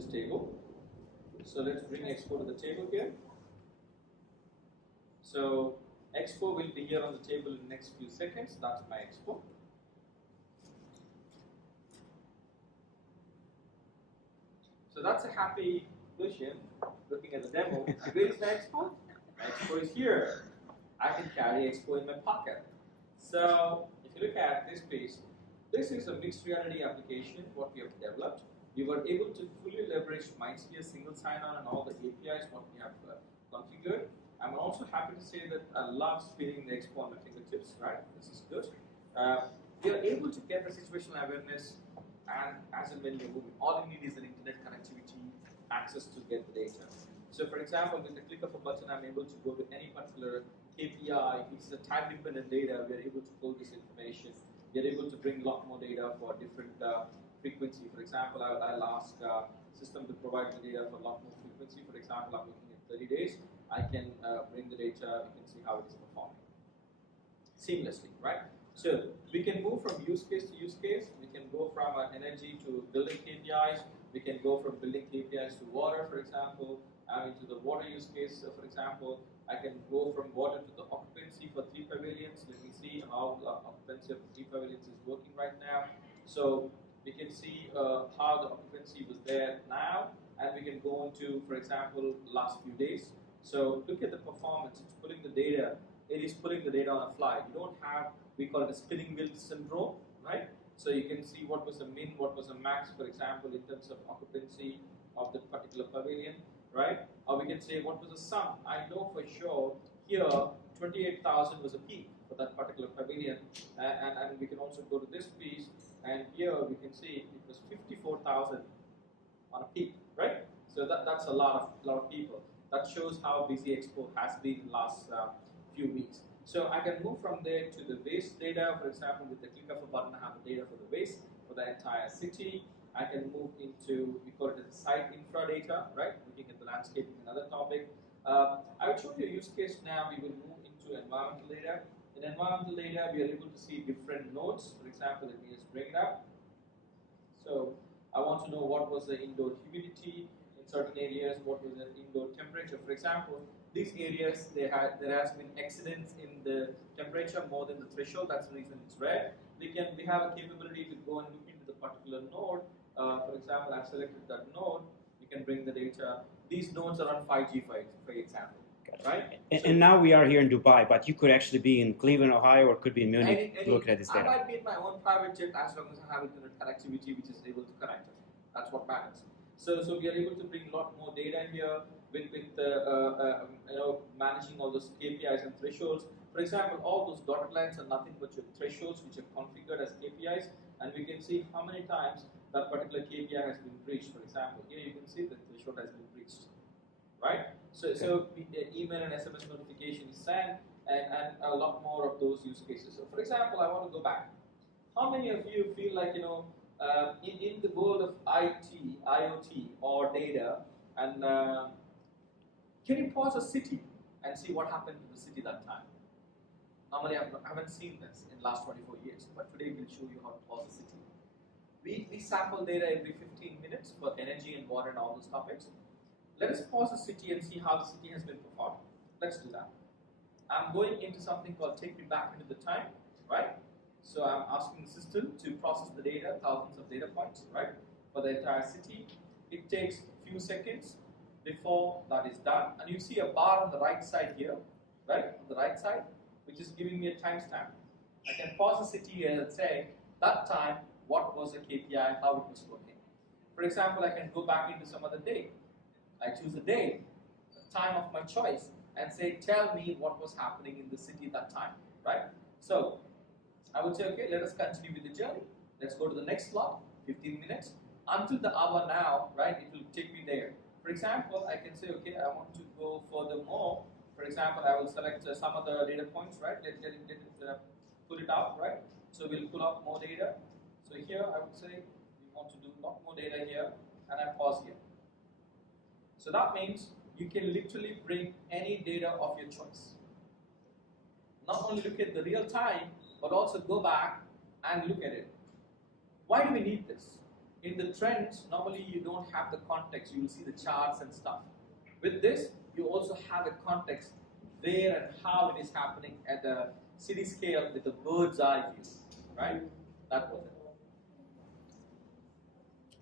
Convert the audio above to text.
this table. So let's bring Expo to the table here. So Expo will be here on the table in the next few seconds. That's my Expo. So that's a happy vision looking at the demo. Where is my Expo? My Expo is here. I can carry Expo in my pocket. So if you look at this piece, this is a mixed reality application, what we have developed. We were able to fully leverage MindSphere single sign-on and all the KPIs what we have configured. I'm also happy to say that I love spinning the Expo on my fingertips, right? This is good. We are able to get the situational awareness, and as and when you're moving, all you need is an internet connectivity, access to get the data. So for example, with the click of a button, I'm able to go to any particular KPI. It's a time-dependent data. We are able to pull this information. We are able to bring a lot more data for different frequency. For example, I'll ask system to provide the data for a lot more frequency. For example, I'm looking at 30 days. I can bring the data. You can see how it is performing seamlessly, right? So we can move from use case to use case. We can go from energy to building KPIs. We can go from building KPIs to water, for example, into the water use case. For example, I can go from water to the occupancy for 3 pavilions. Let me see how the occupancy of 3 pavilions is working right now. So we can see how the occupancy was there now, and we can go into, for example, last few days. So look at the performance. It's pulling the data. It is pulling the data on a fly. You don't have, we call it a spinning wheel syndrome, right? So you can see what was the min, what was the max, for example, in terms of occupancy of the particular pavilion, right? Or we can say what was the sum. I know for sure here 28,000 was a peak for that particular pavilion, and we can also go to this piece, and here we can see it was 54,000 on a peak, right? So that's a lot of people. That shows how busy Expo has been in the last few weeks. So I can move from there to the waste data. For example, with the click of a button, I have the data for the waste for the entire city. I can move into, we call it the site infra data, right? Looking at the landscaping, another topic. I will show you a use case now. We will move into environmental data. In environmental data, we are able to see different nodes. For example, let me just bring it up. So I want to know what was the indoor humidity in certain areas, what was the indoor temperature. For example, these areas, there has been excellence in the temperature more than the threshold. That's the reason it's red. We have a capability to go and look into the particular node. For example, I've selected that node. We can bring the data. These nodes are on 5G, for example. Gotcha. Right? And now we are here in Dubai, but you could actually be in Cleveland, Ohio, or could be in Munich looking at this data. I might be in my own private jet as long as I have internet connectivity which is able to connect us. That's what matters. So we are able to bring a lot more data here with managing all those KPIs and thresholds. For example, all those dotted lines are nothing but your thresholds which are configured as KPIs, and we can see how many times that particular KPI has been breached. For example, here you can see the threshold has been breached, right? So the email and SMS notification is sent, and a lot more of those use cases. So for example, I want to go back. How many of you feel like, in the world of IoT or data, and can you pause a city and see what happened to the city that time? Normally I haven't seen this in the last 24 years, but today we'll show you how to pause a city. We sample data every 15 minutes for energy and water and all those topics. Let us pause the city and see how the city has been performing. Let's do that. I'm going into something called take me back into the time, right? So I'm asking the system to process the data, thousands of data points, right, for the entire city. It takes a few seconds before that is done. And you see a bar on the right side here, right, on the right side, which is giving me a timestamp. I can pause the city here and say, that time, what was the KPI, how it was working. For example, I can go back into some other day. I choose a day, the time of my choice, and say, tell me what was happening in the city that time, right? So I would say, okay, let us continue with the journey. Let's go to the next slot, 15 minutes. Until the hour now, right, it will take me there. For example, I can say, okay, I want to go further more. For example, I will select some other data points, right? Let it pull it out, right? So we'll pull out more data. So here I would say we want to do a lot more data here, and I pause here. So that means you can literally bring any data of your choice. Not only look at the real time, but also go back and look at it. Why do we need this? in the trends, normally you don't have the context. You will see the charts and stuff. With this, you also have a context where and how it is happening at the city scale with the bird's eye view, right? That was it.